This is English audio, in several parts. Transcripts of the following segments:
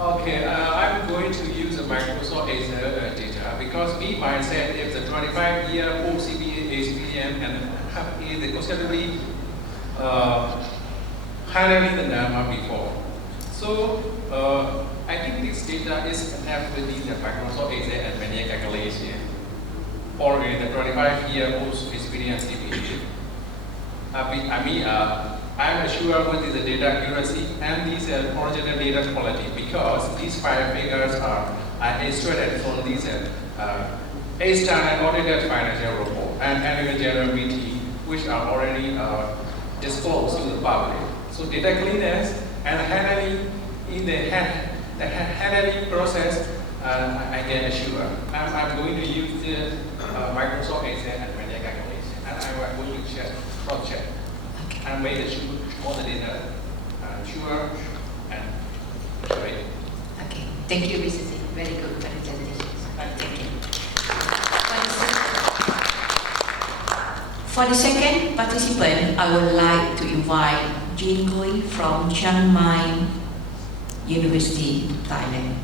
Okay, I'm going to use the Microsoft Azure data because me myself is a 25-year old CPA experience and have the consecutively highlighting the number before. So I think this data is enough within the Microsoft Azure and many calculation or in the 25-year old experience CPA. I'm sure what is the data accuracy and these original data quality because these 5 figures are extracted from these external audited financial report and annual general meeting which are already disclosed to the public. So data cleanness and handling in the handling process, I can assure. I'm going to use the Microsoft Excel and manual calculation, and I'm going to check, cross-check, and make sure all the data sure and correct. Okay, thank you, Mr. Singh. Very good presentation. Thank you. For the second participant, I would like to invite Jin Gui from Chiang Mai University, Thailand.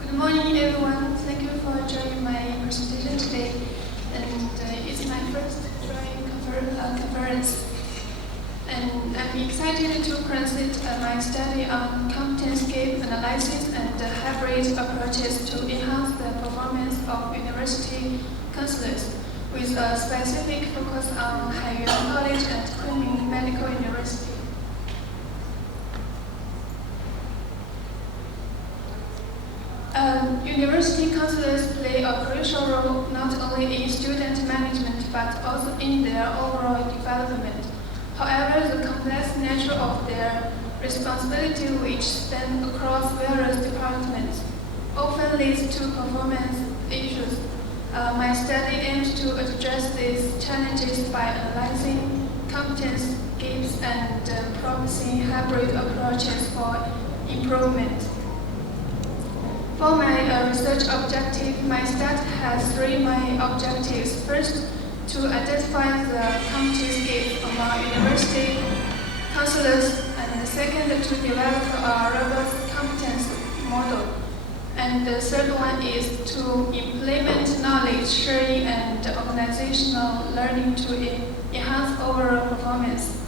Good morning, everyone. Thank you for joining my presentation today. And it's my first drawing conference. And I'm excited to present my study on competence gap analysis and hybrid approaches to enhance the performance of university counselors, with a specific focus on higher college and Kunming Medical University. University counselors play a crucial role not only in student management but also in their overall development. However, the complex nature of their responsibility, which span across various departments, often leads to performance issues. My study aims to address these challenges by analyzing competence gaps and promising hybrid approaches for improvement. For my research objective, my study has 3 main objectives. First, to identify the competence gap among university counselors, and the second, to develop a robust competence model. And the third one is to implement knowledge sharing and organizational learning to enhance overall performance.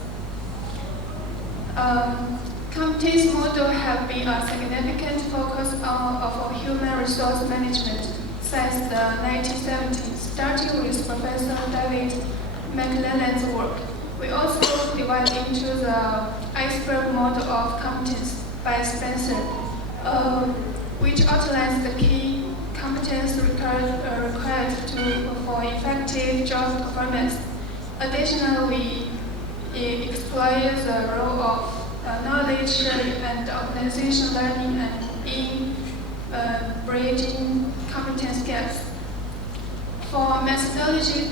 Competence model have been a significant focus of human resource management since the 1970s, starting with Professor David McLelland's work. We also divided into the iceberg model of competence by Spencer, which outlines the key competence required for effective job performance. Additionally, we explore the role of knowledge sharing and organizational learning and in bridging competence gaps. For methodology,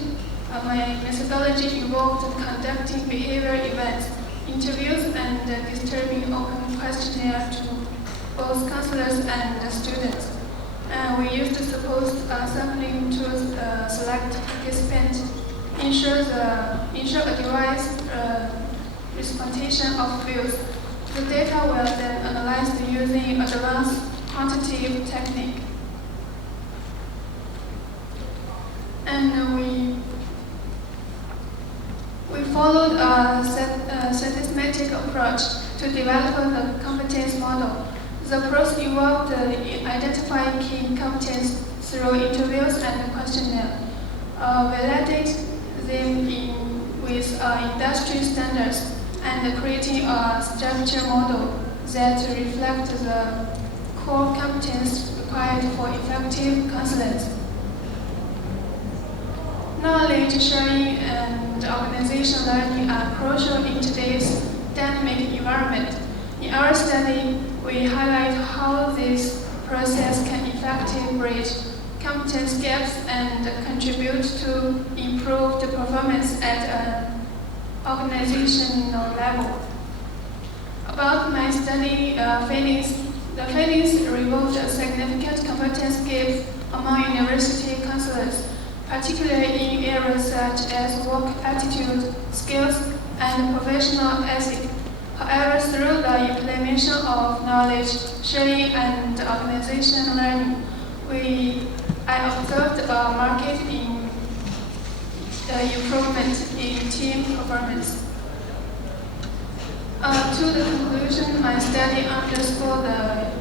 my methodology involved conducting behavior events, interviews, and disturbing open questionnaire to both counselors and students. We used to suppose sampling to select participants ensure a device representation of views. The data will then analyzed using advanced quantitative technique. And we followed a systematic approach to develop the competence model. The approach involved identifying key competence through interviews and questionnaire, validate them with industry standards, and creating a structure model that reflects the core competence required for effective counselors. Knowledge sharing and organizational learning are crucial in today's dynamic environment. In our study, we highlight how this process can effectively bridge competence gaps and contribute to improved performance at an organizational level. About my study findings, the findings revealed a significant competence gap among university counselors, particularly in areas such as work attitude, skills, and professional ethics. However, through the implementation of knowledge sharing and organizational learning, I observed a marked improvement in team performance. To the conclusion, my study underscored the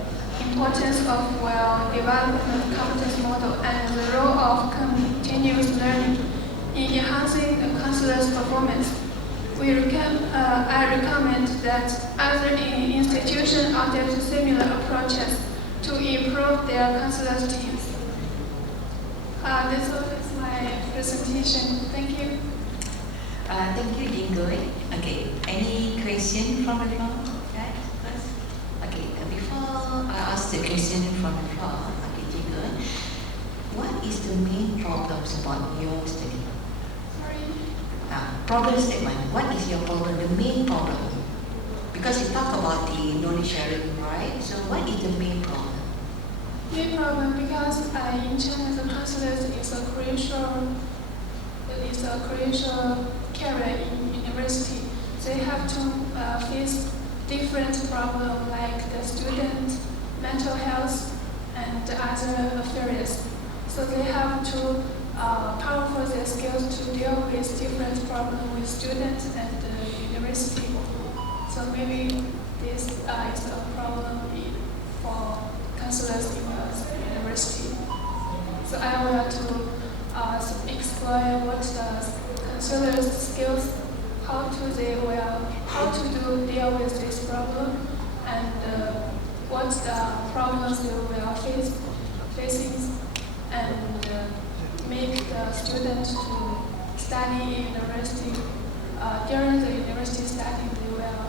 importance of well-developed competence model and the role of continuous learning in enhancing the counselor's performance. I recommend that other institutions adopt similar approaches to improve their counselors' teams. That's all is my presentation. Thank you. Thank you, Jingoy. Okay, any question from the floor? Right, first? Okay, before I ask the question from the floor, okay, Jingoy, what is the main problems about your study? Sorry. Problem statement. What is your problem? The main problem? Because you talk about the knowledge sharing, right? So what is the main problem? Main problem because in China the counselors is a crucial career in university. They have to face different problems like the student, mental health, and other affairs. So they have to powerful their skills to deal with different problems with students and the university. So maybe this is a problem for counselors in the university. So I want to explore what the counselors' skills, how to deal with this problem, and what the problems they will facing, and make the students to study in university. During the university study, they will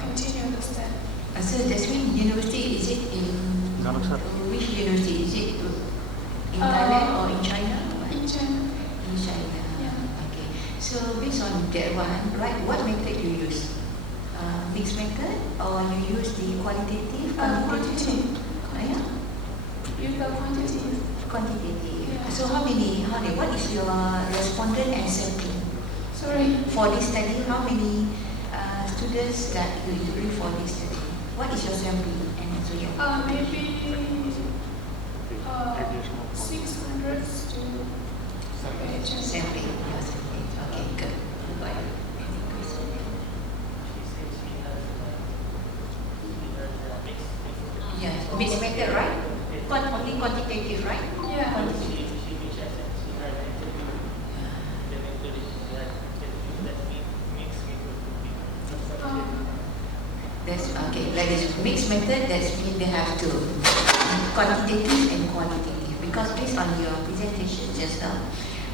continue the study. So that's mean university, is it in which university? Is it in Thailand or in China? In China. In China. Yeah. Okay. So based on that one, right? What method you use? Mixed method, or you use the qualitative? Quantitative. Yeah. Use the quantitative. Quantitative. Yeah. So how many? What is your respondent and sampling? Sorry. For this study, how many students that you interview for this study? What is your sampling? And so yeah. Maybe 600 students. Sampling. Yes. Okay, good. Go ahead. Any question? Yes, mixed method, right? Only quantitative, right? Yeah. Quantitative. That's okay. Like this mixed method, that's mean they have to quantitative and qualitative. Because based on your presentation just now,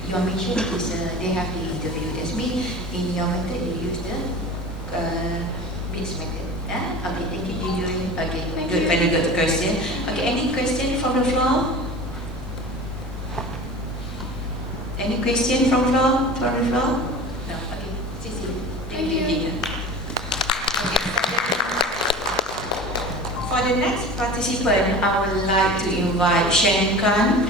your mention is they have the interview. That's mean in your method you use the mixed method. Okay, thank you, Jingoy. Okay, Thank good, you. very good question. Okay, any question from the floor? Any question from the floor? No. Okay, Sisi. Thank you. Jingoy. For the next participant, I would like to invite Shen Kan.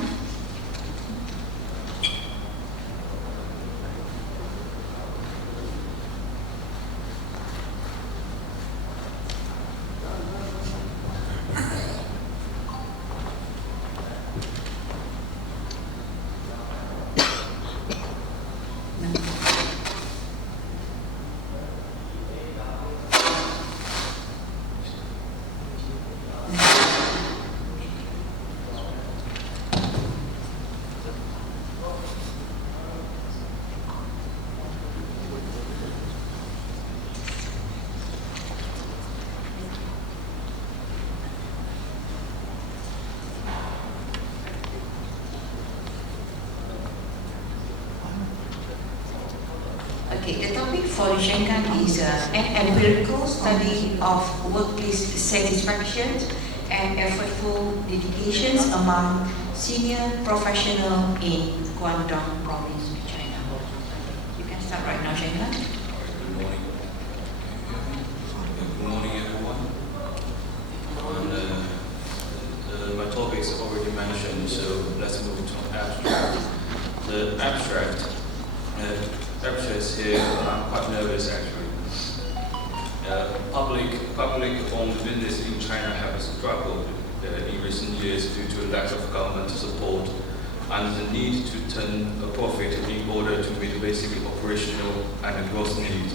Okay, the topic for Shankan is an empirical study of workplace satisfaction and effortful dedications among senior professionals in Guangdong province, China. You can start right now, Shankan. Good morning. Good morning, everyone. And my topic is already mentioned, so let's move to abstract. The abstract here, I'm quite nervous actually. Public-owned business in China have struggled in recent years due to lack of government support and the need to turn a profit in order to meet basic operational and growth needs.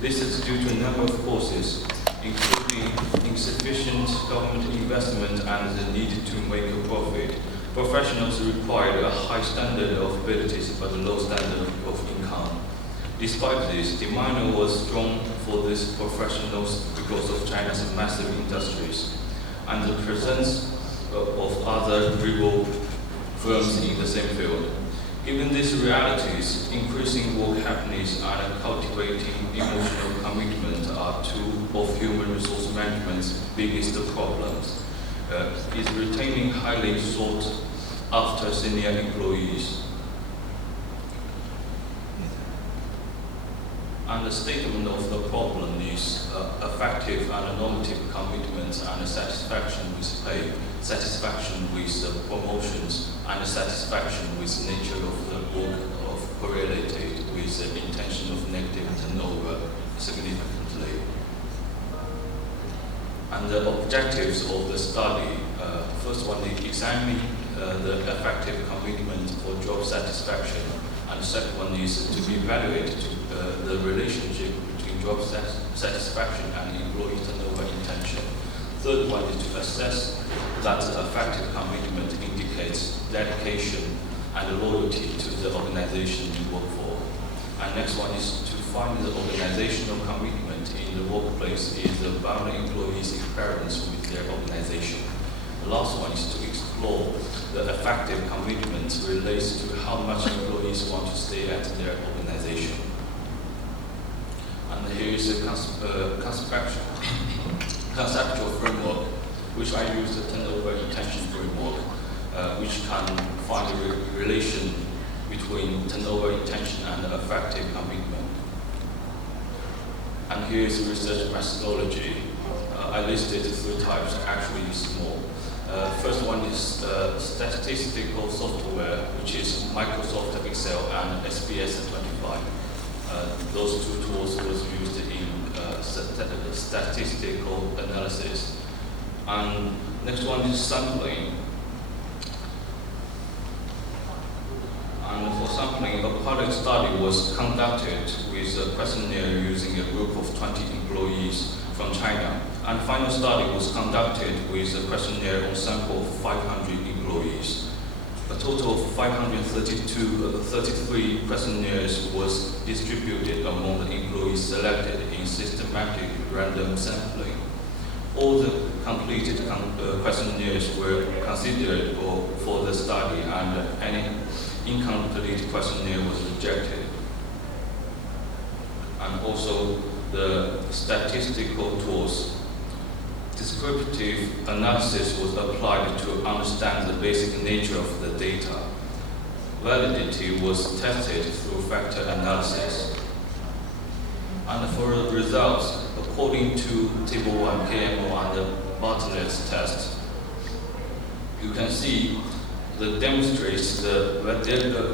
This is due to a number of causes, including insufficient government investment and the need to make a profit. Professionals required a high standard of abilities but a low standard of income. Despite this, demand was strong for these professionals because of China's massive industries and the presence of other rival firms in the same field. Given these realities, increasing work happiness and cultivating emotional commitment are two of human resource management's biggest problems. Is retaining highly sought after senior employees. And the statement of the problem is effective and normative commitments and satisfaction with pay, satisfaction with promotions, and satisfaction with nature of the work correlated with the intention of negative turnover significantly. And the objectives of the study, first one is examining the effective commitment for job satisfaction, and the second one is to evaluate the relationship between job satisfaction and employee turnover intention. Third one is to assess that effective commitment indicates dedication and loyalty to the organization you work for. And next one is to find the organizational commitment in the workplace is the bound employees' experience with their organization. The last one is to explore the effective commitment relates to how much employees want to stay at their organization. And here is a conceptual framework, which I use the turnover intention framework, which can find a relation between turnover intention and effective commitment. And here is research methodology. I listed three types, actually it's more. First one is statistical software, which is Microsoft Excel and SPS 25. Those two tools was used in statistical analysis. And next one is sampling. And for sampling, a pilot study was conducted with a questionnaire using a group of 20 employees from China. And final study was conducted with a questionnaire on sample of 500 employees. A total of 533 questionnaires was distributed among the employees selected in systematic random sampling. All the completed questionnaires were considered for the study, and any incomplete questionnaire was rejected. And also the statistical tools. Descriptive analysis was applied to understand the basic nature of the data. Validity was tested through factor analysis. And for the results, according to Table 1, KMO, and the Bartlett's test, you can see that demonstrates the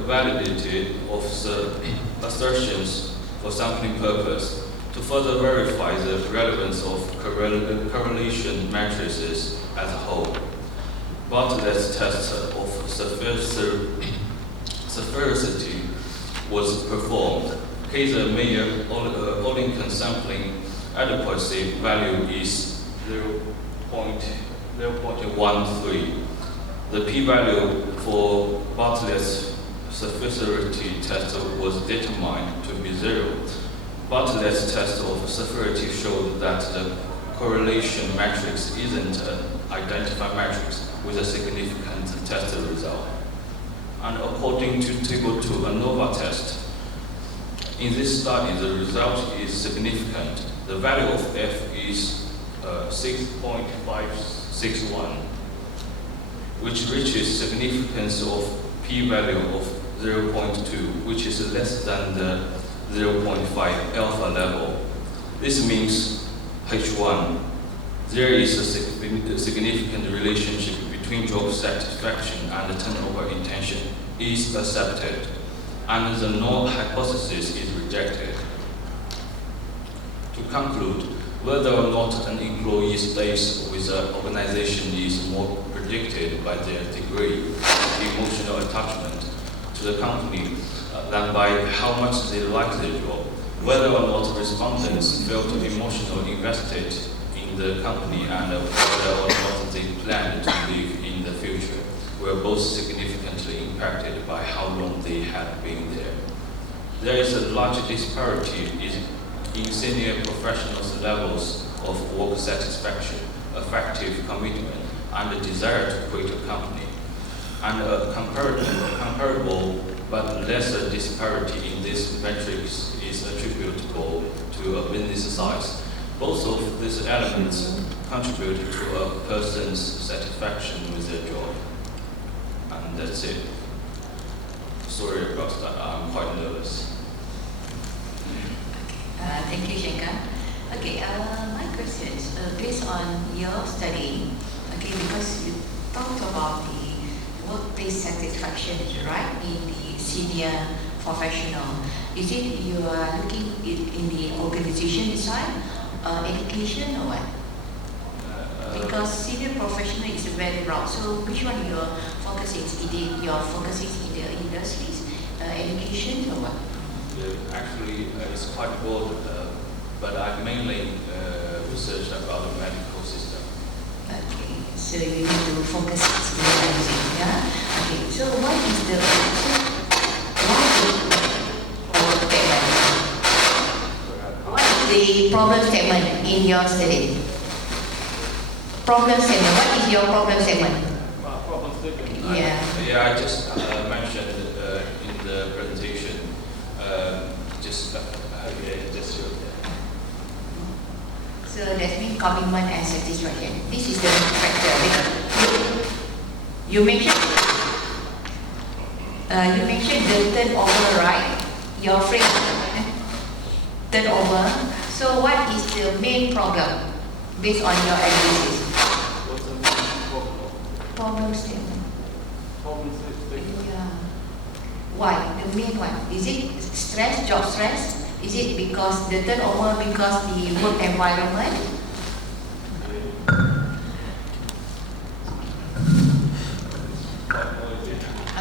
validity of the assertions for sampling purpose. To further verify the relevance of correlation matrices as a whole, Bartlett's test of sphericity was performed. Kaiser-Meyer-Olinken sampling adequacy value is 0.13. The p-value for Bartlett's sphericity test was determined to be 0. Bartlett's test of sphericity showed that the correlation matrix isn't an identified matrix with a significant test result. And according to Table 2, a ANOVA test, In this study, the result is significant. The value of F is 6.561, which reaches significance of p-value of 0.2, which is less than the 0.5 alpha level. This means H1, there is a significant relationship between job satisfaction and turnover intention is accepted, and the null hypothesis is rejected. To conclude, whether or not an employee stays with an organization is more predicted by their degree of emotional attachment to the company than by how much they like their job. Whether or not respondents felt emotionally invested in the company and whether or not they planned to live in the future were both significantly impacted by how long they had been there. There is a large disparity in senior professionals' levels of work satisfaction, effective commitment, and a desire to quit a company, and a comparable but lesser disparity in these metrics is attributable to a business size. Both of these elements contribute to a person's satisfaction with their job. And that's it. Sorry about that, I'm quite nervous. Thank you, Shankar. Okay, my question is based on your study, okay, because you talked about the workplace satisfaction, right, in the senior professional. Is it you are looking in the organization side, education, or what? Because senior professional is very broad. So which one your focus is? Is it your focus is in the industries, education, or what? Actually, it's quite broad, but I mainly research about the medical system. Okay, so you need to focus on specializing, yeah? Okay, so what is the problem statement in your study? Problem statement, what is your problem statement? Problem statement? Yeah. I just mentioned in the presentation, just showed that. So that means commitment and satisfaction. This is the factor. Because you mentioned the turnover, right? Your phrase, turnover. So what is the main problem based on your analysis? What's the main problem? Problem statement. Problem statement. Yeah. Why? The main one. Is it stress, job stress? Is it because the turnover, because the work environment?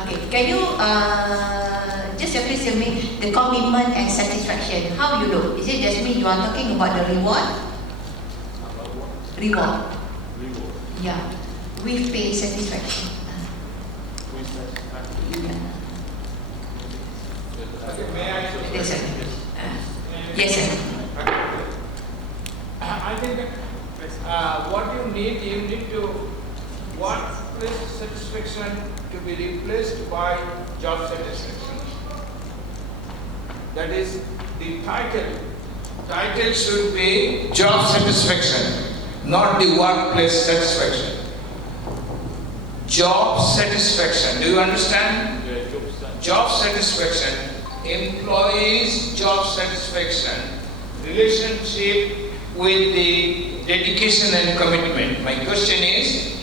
Okay, can you just please tell me the commitment and satisfaction? How you look? Is it just me? You are talking about the reward? Reward. Yeah. With pay satisfaction. Yeah. Okay, may I? Yes, sir. Yes, sir. I think what you need to workplace satisfaction to be replaced by job satisfaction. That is the title. Title should be job satisfaction, not the workplace satisfaction. Job satisfaction. Do you understand? Job satisfaction. Employees' job satisfaction, relationship with the dedication and commitment. My question is,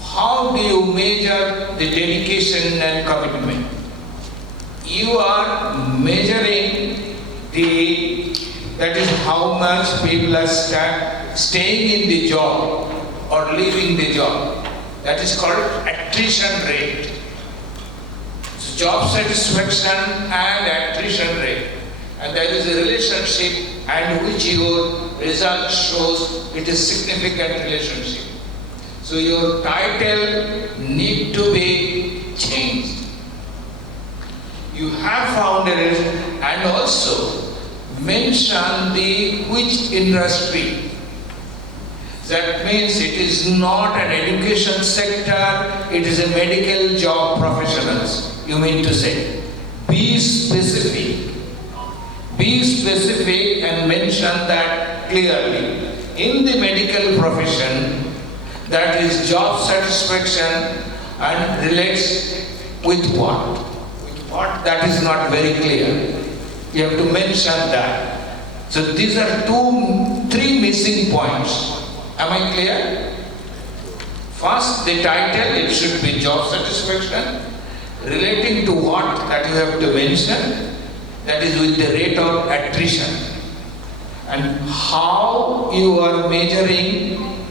how do you measure the dedication and commitment? You are measuring that is how much people are staying in the job or leaving the job. That is called attrition rate. Job satisfaction and attrition rate, and there is a relationship and which your result shows it is significant relationship. So your title need to be changed. You have found it and also mention the which industry. That means it is not an education sector, it is a medical job professionals. You mean to say, be specific. be specific and mention that clearly. In the medical profession, that is job satisfaction and relates with what? With what? That is not very clear. You have to mention that. So these are three missing points. Am I clear? First, the title, it should be job satisfaction. Relating to what, that you have to mention. That is with the rate of attrition. And how you are measuring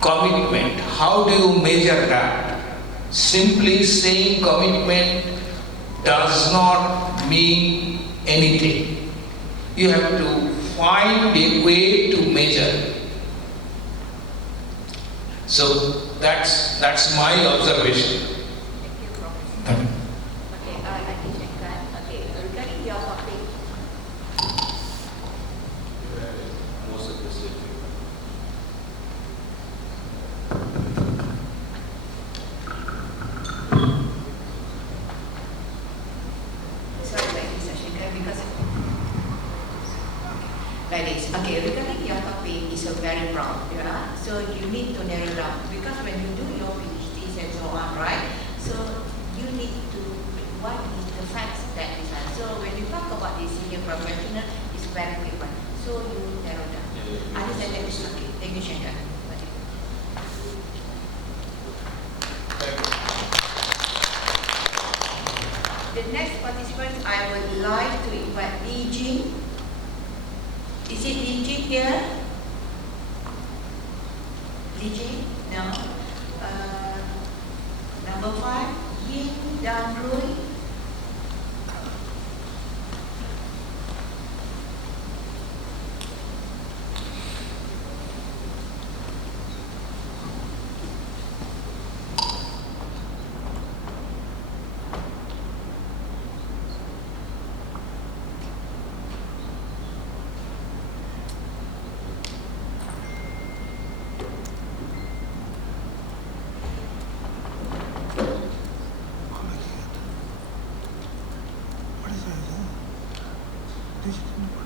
commitment. How do you measure that? Simply saying commitment does not mean anything. You have to find a way to measure. So that's my observation. Thank you, Professor. Okay, I can check that. Okay, regarding your topic, More specific. sorry, like this, Ashika, because like this. Okay, regarding your topic is a very broad, yeah. So you need to narrow down because when you do your PhDs and so on, right? So you need to what is the facts that is on. So when you talk about the senior professional, it's very quick one. So you narrow down. Understand that is okay. Thank you, Shanga. The next participant, I would like to invite Lee Jin. Is it Lee Jin here? Lee Jin? No. Number 5, Yin Dan Rui. What is that?